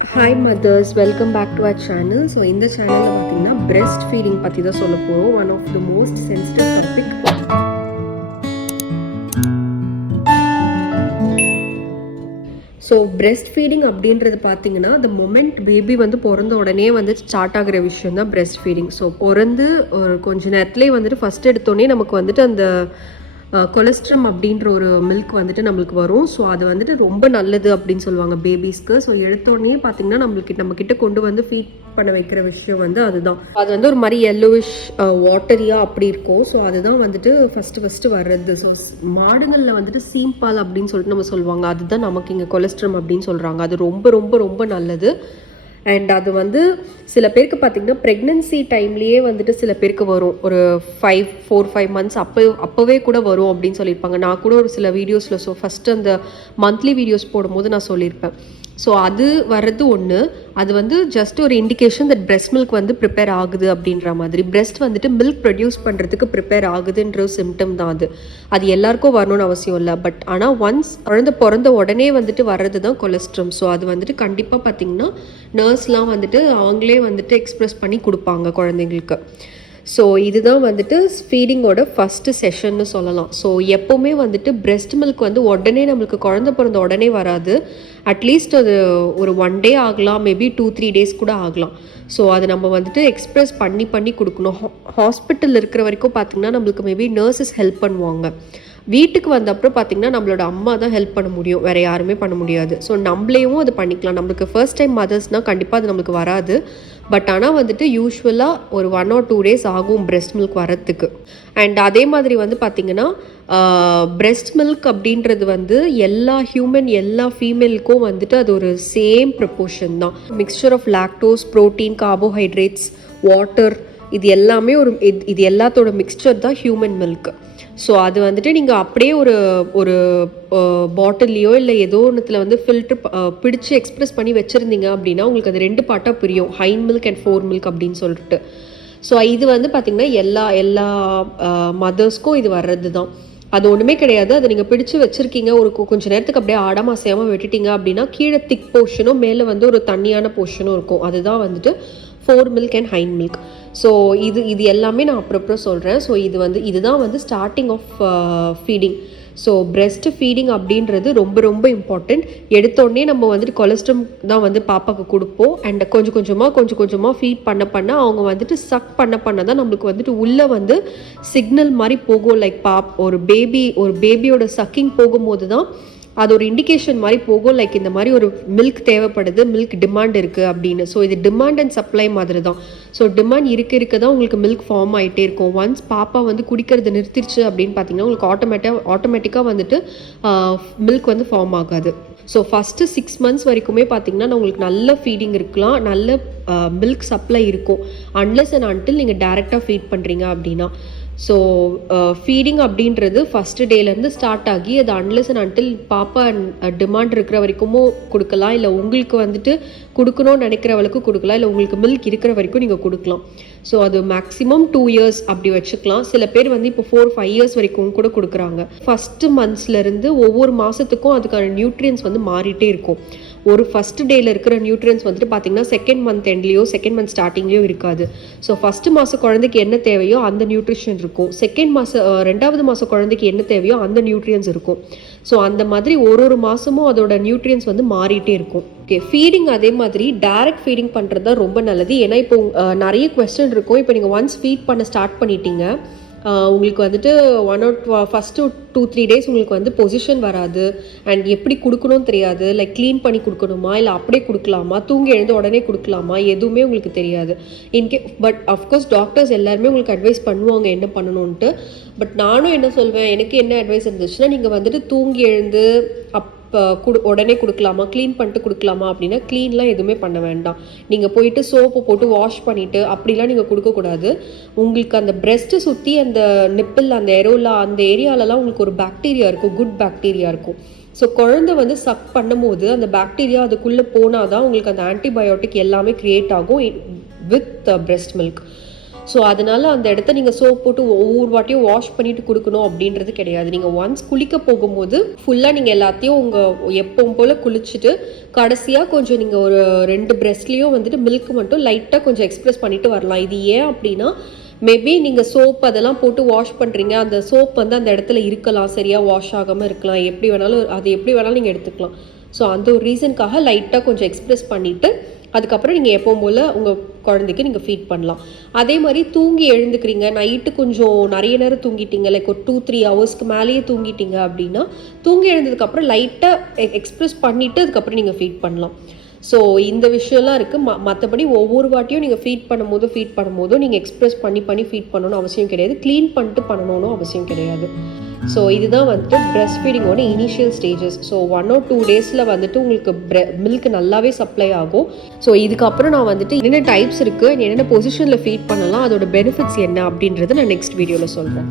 Hi mothers, welcome back to our channel. So in the channel பார்த்தீங்கன்னா breastfeeding பற்றி தான் சொல்ல போகிறோம். One of the most sensitive topic. So breastfeeding அப்படின்றது பார்த்தீங்கன்னா the moment பேபி வந்து பிறந்த உடனே வந்து ஸ்டார்ட் ஆகிற விஷயம் தான் breastfeeding. ஸோ பிறந்து ஒரு கொஞ்ச நேரத்துலேயே வந்துட்டு ஃபஸ்ட் எடுத்தோடனே நமக்கு வந்துட்டு அந்த கொலஸ்ட்ரம் அப்படின்ற ஒரு மில்க் வந்துட்டு நம்மளுக்கு வரும். ஸோ அது வந்துட்டு ரொம்ப நல்லது அப்படின்னு சொல்லுவாங்க பேபிஸ்க்கு. ஸோ எடுத்தோடனே பார்த்தீங்கன்னா நம்மக்கிட்ட கொண்டு வந்து ஃபீட் பண்ண வைக்கிற விஷயம் வந்து அதுதான். அது வந்து ஒரு மாதிரி yellowish வாட்டரியாக அப்படி இருக்கும். ஸோ அதுதான் வந்துட்டு ஃபஸ்ட்டு வர்றது. ஸோ மாடுகளில் வந்துட்டு சீம்பால் அப்படின்னு சொல்லிட்டு நம்ம சொல்லுவாங்க. அதுதான் நமக்கு இங்கே கொலஸ்ட்ரம் அப்படின்னு சொல்கிறாங்க. அது ரொம்ப ரொம்ப ரொம்ப நல்லது. அண்ட் அது வந்து சில பேருக்கு பார்த்திங்கன்னா ப்ரெக்னென்சி டைம்லேயே வந்துட்டு சில பேருக்கு வரும். ஒரு 4-5 மந்த்ஸ் அப்போவே கூட வரும் அப்படின்னு சொல்லியிருப்பாங்க. நான் கூட ஒரு சில வீடியோஸில் ஃபஸ்ட்டு அந்த மந்த்லி வீடியோஸ் போடும்போது நான் சொல்லியிருப்பேன். ஸோ அது வர்றது ஒன்று. அது வந்து ஜஸ்ட் ஒரு இண்டிகேஷன் தட் பிரெஸ்ட் மில்க் வந்து ப்ரிப்பேர் ஆகுது அப்படின்ற மாதிரி. பிரெஸ்ட் வந்துட்டு மில்க் ப்ரொடியூஸ் பண்ணுறதுக்கு ப்ரிப்பேர் ஆகுதுன்ற ஒரு சிம்டம் தான் அது. அது எல்லாருக்கும் வரணும்னு அவசியம் இல்லை. பட் ஆனால் ஒன்ஸ் குழந்தை பிறந்த உடனே வந்துட்டு வர்றது தான் கொலஸ்ட்ரம். ஸோ அது வந்துட்டு கண்டிப்பாக பார்த்திங்கன்னா நர்ஸ்லாம் வந்துட்டு அவங்களே வந்துட்டு எக்ஸ்ப்ரெஸ் பண்ணி கொடுப்பாங்க குழந்தைங்களுக்கு. ஸோ இதுதான் வந்துட்டு ஃபீடிங்கோட ஃபஸ்ட்டு செஷன்னு சொல்லலாம். ஸோ எப்போவுமே வந்துட்டு பிரெஸ்ட் மில்க் வந்து உடனே நம்மளுக்கு குழந்தை பிறந்த உடனே வராது. அட்லீஸ்ட் அது ஒரு 1 டே ஆகலாம், மேபி 2-3 டேஸ் கூட ஆகலாம். ஸோ அது நம்ம வந்துட்டு எக்ஸ்ப்ரெஸ் பண்ணி கொடுக்கணும். ஹாஸ்பிட்டலில் இருக்கிற வரைக்கும் பார்த்திங்கன்னா நம்மளுக்கு மேபி நர்சஸ் ஹெல்ப் பண்ணுவாங்க. வீட்டுக்கு வந்த அப்புறம் பார்த்திங்கன்னா நம்மளோட அம்மா தான் ஹெல்ப் பண்ண முடியும், வேறு யாருமே பண்ண முடியாது. ஸோ நம்மளையும் அது பண்ணிக்கலாம். நம்மளுக்கு ஃபர்ஸ்ட் டைம் மதர்ஸ்னால் கண்டிப்பாக அது நம்மளுக்கு வராது. பட் ஆனால் வந்துட்டு யூஸ்வலாக ஒரு 1 or 2 டேஸ் ஆகும் பிரெஸ்ட் மில்க் வரத்துக்கு. அண்ட் அதே மாதிரி வந்து பார்த்திங்கன்னா பிரெஸ்ட் மில்க் அப்படின்றது வந்து எல்லா ஃபீமேலுக்கும் வந்துட்டு அது ஒரு சேம் ப்ரொப்போர்ஷன் தான். Mixture of lactose, protein, carbohydrates, water, இது எல்லாத்தோட மிக்சர் தான் ஹியூமன் மில்க். ஸோ அது வந்துட்டு நீங்கள் அப்படியே ஒரு பாட்டில்லையோ இல்லை ஏதோ ஒன்றுத்தில் வந்து பிடிச்சி எக்ஸ்ப்ரெஸ் பண்ணி வச்சுருந்தீங்க அப்படின்னா உங்களுக்கு அது 2 பார்ட்டாக பிரியும், hind milk and four milk அப்படின்னு சொல்லிட்டு. ஸோ இது வந்து பார்த்திங்கன்னா எல்லா மதர்ஸ்க்கும் இது வர்றது தான். அது ஒன்றுமே கிடையாது. அதை நீங்கள் பிடிச்சி வச்சுருக்கீங்க, கொஞ்சம் நேரத்துக்கு அப்படியே ஆடாமல் அசையாமல் விட்டுட்டீங்க அப்படின்னா கீழே திக் போர்ஷனும் மேலே வந்து ஒரு தண்ணியான போர்ஷனும் இருக்கும். அதுதான் வந்துட்டு foremilk and hindmilk. So இது எல்லாமே நான் அப்புறம் சொல்கிறேன். ஸோ இதுதான் வந்து starting of feeding. So breast feeding அப்படின்றது ரொம்ப ரொம்ப இம்பார்ட்டண்ட். எடுத்தோடனே நம்ம வந்துட்டு கொலஸ்ட்ரம் தான் வந்து பாப்பாவுக்கு கொடுப்போம். அண்ட் கொஞ்சம் கொஞ்சமாக ஃபீட் பண்ண அவங்க வந்துட்டு சக் பண்ண தான் நம்மளுக்கு வந்துட்டு உள்ளே வந்து சிக்னல் மாதிரி போகும். லைக் ஒரு பேபியோட சக்கிங் போகும்போது தான் அது ஒரு இண்டிகேஷன் மாதிரி போகும். லைக் இந்த மாதிரி ஒரு மில்க் தேவைப்படுது, மில்க் டிமாண்ட் இருக்குது அப்படின்னு. ஸோ இது டிமாண்ட் அண்ட் சப்ளை மாதிரி தான். ஸோ டிமாண்ட் இருக்க தான் உங்களுக்கு மில்க் ஃபார்ம் ஆகிட்டே இருக்கும். ஒன்ஸ் பாப்பா வந்து குடிக்கிறது நிறுத்திடுச்சு அப்படின்னு பார்த்தீங்கன்னா உங்களுக்கு ஆட்டோமேட்டிக்காக வந்துட்டு மில்க் வந்து ஃபார்ம் ஆகாது. ஸோ ஃபஸ்ட்டு 6 மந்த்ஸ் வரைக்குமே பார்த்திங்கன்னா உங்களுக்கு நல்ல ஃபீடிங் இருக்கலாம், நல்ல மில்க் சப்ளை இருக்கும். அன்லெஸ் அண்ட் அன்டில் நீங்கள் டேரெக்டாக ஃபீட் பண்ணுறீங்க அப்படின்னா. ஸோ ஃபீடிங் அப்படின்றது ஃபஸ்ட்டு டேலேருந்து ஸ்டார்ட் ஆகி அது அன்லெஸ் அண்ட் அன்டில் பாப்பா டிமாண்ட் இருக்கிற வரைக்கும் கொடுக்கலாம். இல்லை உங்களுக்கு வந்துட்டு கொடுக்கணும்னு நினைக்கிறவளுக்கு கொடுக்கலாம், இல்லை உங்களுக்கு மில்க் இருக்கிற வரைக்கும் நீங்கள் கொடுக்கலாம். ஸோ அது மேக்ஸிமம் 2 இயர்ஸ் அப்படி வச்சுக்கலாம். சில பேர் வந்து இப்போ 4-5 இயர்ஸ் வரைக்கும் கூட கொடுக்குறாங்க. ஃபஸ்ட்டு மந்த்ஸ்லேருந்து ஒவ்வொரு மாதத்துக்கும் அதுக்கான நியூட்ரியன்ஸ் வந்து மாறிட்டே இருக்கும். ஒரு ஃபஸ்ட் டேயில் இருக்கிற நியூட்ரியன்ஸ் வந்துட்டு பார்த்திங்கன்னா செகண்ட் மந்த் எண்ட்லேயோ செகண்ட் மந்த் ஸ்டார்டிங்லேயோ இருக்காது. ஸோ ஃபஸ்ட்டு மாத குழந்தைக்கு என்ன தேவையோ அந்த நியூட்ரிஷன் இருக்கும். 2வது மாத குழந்தைக்கு என்ன தேவையோ அந்த நியூட்ரியன்ஸ் இருக்கும். ஸோ அந்த மாதிரி ஒரு மாதமும் அதோட நியூட்ரியன்ஸ் வந்து மாறிட்டே இருக்கும். ஓகே, ஃபீடிங் அதே மாதிரி டைரக்ட் ஃபீடிங் பண்ணுறது தான் ரொம்ப நல்லது. ஏன்னா இப்போ நிறைய குவெஸ்டன் இருக்கும். இப்போ நீங்கள் ஒன்ஸ் ஃபீட் பண்ண ஸ்டார்ட் பண்ணிட்டீங்க, உங்களுக்கு வந்துட்டு ஃபஸ்ட்டு 2-3 டேஸ் உங்களுக்கு வந்து பொசிஷன் வராது. அண்ட் எப்படி கொடுக்கணும்னு தெரியாது. லைக் க்ளீன் பண்ணி கொடுக்கணுமா, இல்லை அப்படியே கொடுக்கலாமா, தூங்கி எழுந்து உடனே கொடுக்கலாமா, எதுவுமே உங்களுக்கு தெரியாது. பட் அஃப்கோர்ஸ் டாக்டர்ஸ் எல்லாருமே உங்களுக்கு அட்வைஸ் பண்ணுவாங்க என்ன பண்ணணுன்ட்டு. பட் நானும் என்ன சொல்வேன், எனக்கு என்ன அட்வைஸ் இருந்துச்சுன்னா, நீங்கள் வந்துட்டு தூங்கி எழுந்து உடனே கொடுக்கலாமா, க்ளீன் பண்ணிட்டு கொடுக்கலாமா அப்படின்னா க்ளீன்லாம் எதுவுமே பண்ண வேண்டாம். நீங்கள் போயிட்டு சோப்பு போட்டு வாஷ் பண்ணிவிட்டு அப்படிலாம் நீங்கள் கொடுக்கக்கூடாது. உங்களுக்கு அந்த பிரெஸ்ட்டை சுற்றி அந்த நிப்பிள், அந்த எரோலா, அந்த ஏரியாலலாம் உங்களுக்கு ஒரு பாக்டீரியா இருக்கும், குட் பாக்டீரியா இருக்கும். ஸோ குழந்தை வந்து சக் பண்ணும்போது அந்த பாக்டீரியா அதுக்குள்ளே போனால் தான் உங்களுக்கு அந்த ஆன்டிபயோட்டிக் எல்லாமே க்ரியேட் ஆகும் வித் பிரெஸ்ட் மில்க். ஸோ அதனால் அந்த இடத்த நீங்கள் சோப் போட்டு ஒவ்வொரு வாட்டியும் வாஷ் பண்ணிவிட்டு கொடுக்கணும் அப்படின்றது கிடையாது. நீங்கள் ஒன்ஸ் குளிக்க போகும்போது ஃபுல்லாக நீங்கள் எல்லாத்தையும் உங்கள் எப்பவும் போல் குளிச்சுட்டு கடைசியாக கொஞ்சம் நீங்கள் ஒரு 2 பிரெஸ்ட்லேயும் வந்துட்டு மில்க் மட்டும் லைட்டாக கொஞ்சம் எக்ஸ்ப்ரெஸ் பண்ணிவிட்டு வரலாம். இது ஏன் அப்படின்னா மேபி நீங்கள் சோப் அதெல்லாம் போட்டு வாஷ் பண்ணுறீங்க, அந்த சோப் வந்து அந்த இடத்துல இருக்கலாம், சரியாக வாஷ் ஆகாமல் இருக்கலாம், எப்படி வேணாலும் நீங்கள் எடுத்துக்கலாம். ஸோ அந்த ஒரு ரீசனுக்காக லைட்டாக கொஞ்சம் எக்ஸ்ப்ரெஸ் பண்ணிவிட்டு அதுக்கப்புறம் நீங்கள் எப்பவும் போல் உங்கள் குழந்தைக்கு நீங்கள் ஃபீட் பண்ணலாம். அதே மாதிரி தூங்கி எழுந்துக்கிறீங்க, நைட்டு கொஞ்சம் நிறைய நேரம் தூங்கிட்டீங்க, லைக் ஒரு 2-3 ஹவர்ஸ்க்கு மேலேயே தூங்கிட்டீங்க அப்படின்னா தூங்கி எழுந்ததுக்கப்புறம் லைட்டாக எக்ஸ்ப்ரெஸ் பண்ணிவிட்டு அதுக்கப்புறம் நீங்கள் ஃபீட் பண்ணலாம். ஸோ இந்த விஷயம்லாம் இருக்குது. மற்றபடி ஒவ்வொரு வாட்டியும் நீங்கள் ஃபீட் பண்ணும்போதும் நீங்கள் எக்ஸ்ப்ரெஸ் பண்ணி ஃபீட் பண்ணணும்னு அவசியம் கிடையாது, க்ளீன் பண்ணிட்டு பண்ணணும்னு அவசியம் கிடையாது. ஸோ இதுதான் வந்துட்டு பிரெஸ்ட் ஃபீடிங்கோட இனிஷியல் ஸ்டேஜஸ். ஸோ 1 or 2 டேஸில் வந்துட்டு உங்களுக்கு மில்க் நல்லாவே சப்ளை ஆகும். ஸோ இதுக்கப்புறம் நான் வந்துட்டு என்னென்ன டைப்ஸ் இருக்குது, என்னென்ன பொசிஷனில் ஃபீட் பண்ணலாம், அதோட பெனிஃபிட்ஸ் என்ன அப்படின்றத நான் நெக்ஸ்ட் வீடியோவில் சொல்கிறேன்.